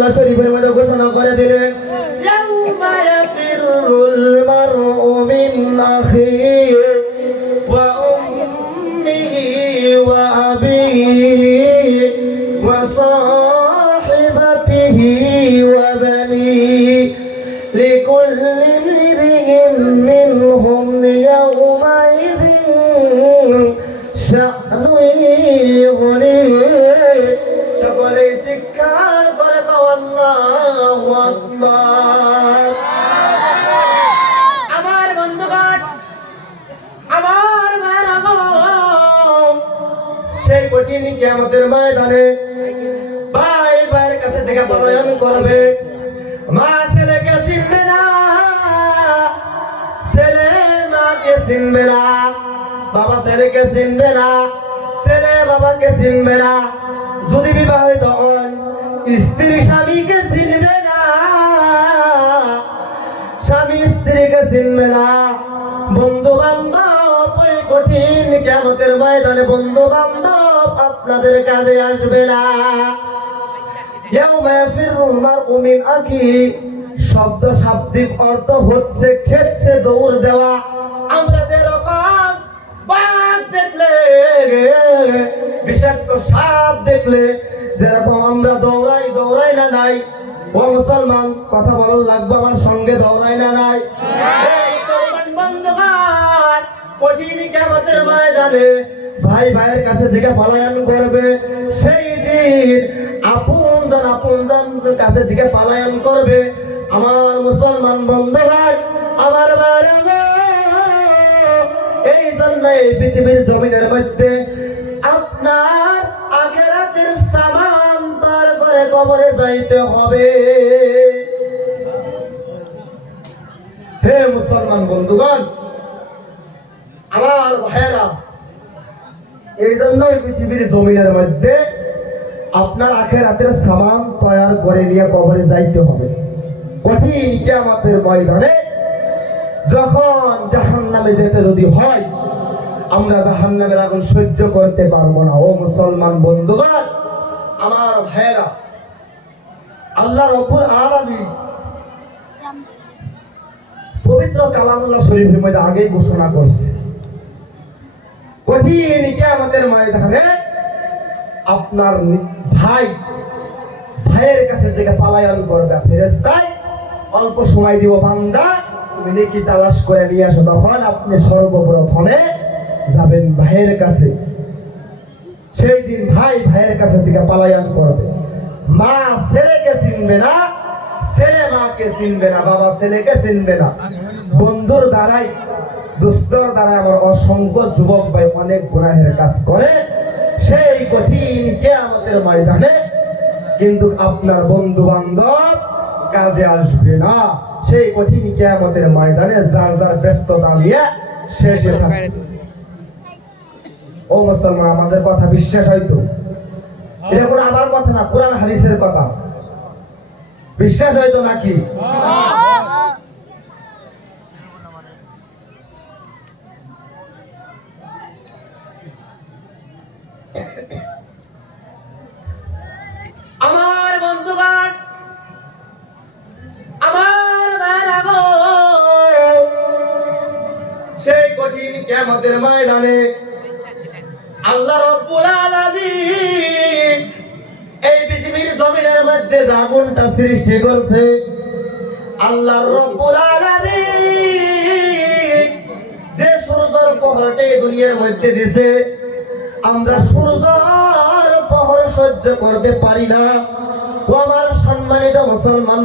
কালামুল্লাহ শরীফের মধ্যে ঘোষণা করে দিলেন ইয়াউমা ইয়াফিরুল মারউ মিন আখিহি। আমার বন্ধুগণ, আমার সেই কঠিন কিয়ামতের ময়দানে ভাই ভাইয়ের কাছে থেকে পলায়ন করবে। মা ছেলেকে চিনবে না, ছেলে মাকে চিনবে না, বাবা ছেলেকে চিনবে না, ছেলে বাবাকে চিনবে না। যদি বিবাহিত হন, স্ত্রী স্বামীকে চিনবে চিনবে না বন্ধু বান্ধব ওই কঠিন কেমতের ময়দানে বন্ধু বান্ধব আপনাদের কাজে আসবে না। শব্দ শাব্দিক অর্থ হচ্ছে খেচ্ছে দৌড় দেওয়া। আমরা যেরকম বাঘ দেখলে, বিষাক্ত সাপ দেখলে, যেরকম আমরা দৌড়াই দৌড়াই না নাই ও মুসলমান, কথা বলার লাগবে আমার সঙ্গে দৌড়াই না নাই? কঠিন কিয়ামতের ময়দানে ভাই ভাইয়ের কাছে থেকে পলায়ন করবে। সেই দিন আপন জন আপন জন কাছে থেকে পলায়ন করবে। আমার মুসলমান বন্ধুগণ, আমার ভাইরা এই জন্য এই পৃথিবীর জমিনের মধ্যে আপনার কবরে যাইতে হবে। হে মুসলমান বন্ধুগণ, আমার ভাইয়েরা, এই জন্যই পৃথিবীর জমিনের মধ্যে আপনার আখের হাতের সামান তৈয়ার করে নিয়ে কবরে যাইতে হবে। কঠিন কিয়ামতের ময়দানে যখন জাহান নামে যেতে যদি হয়, আমরা জাহান নামের আগুন সহ্য করতে পারব না। ও মুসলমান বন্ধুগণ, আমার ভাইয়েরা আল্লাহ রব্বুল আলামিন পবিত্র কালামুল্লাহ শরীফের মধ্যে আগেই ঘোষণা করছে। কঠিন কিয়ামতের ময়দানে আপনার ভাই ভাইয়ের কাছে থেকে পালায়ন করবে। ফেরেস্তায় অল্প সময় দিব বান্দা, তুমি নেকি তালাশ করে নিয়ে আসো, তখন আপনি সর্বপ্রথমে যাবেন ভাইয়ের কাছে। সেই দিন ভাই ভাইয়ের কাছে থেকে পালায়ন করবে। মা ছেলেকে চিনবে না ছেলে মাকে চিনবে না বাবা ছেলেকে চিনবে না। বন্ধুর দ্বারাই দুস্তর দ্বারা আমার অসংখ্য যুবক ভাই অনেক গুনাহের কাজ করে। সেই কঠিন কে আমাদের ময়দানে কিন্তু আপনার বন্ধু বান্ধব কাজে আসবে না। সেই কঠিন কে আমাদের ময়দানে যার যার ব্যস্ততা নিয়ে শেষে থাকবে ও মুসলমান আমাদের কথা বিশ্বাস হয়তো এটা কোনো আমার কথা না, কোরআন হাদিসের কথা। বিশ্বাস হয়তো নাকি? আমার আমার সেই কঠিন কিয়ামতের ময়দানে আল্লাহ রব্বুল আলামিন এই পৃথিবীর জমিনের মধ্যে আগুনটা সৃষ্টি করছে, আল্লাহ রব্বুল আলামিন যে সূর্যর পহরটা এই দুনিয়ার মধ্যে দিছে, আমরা সূর্যের পহর সহ্য করতে পারি না। ও আমার সম্মানিত মুসলমান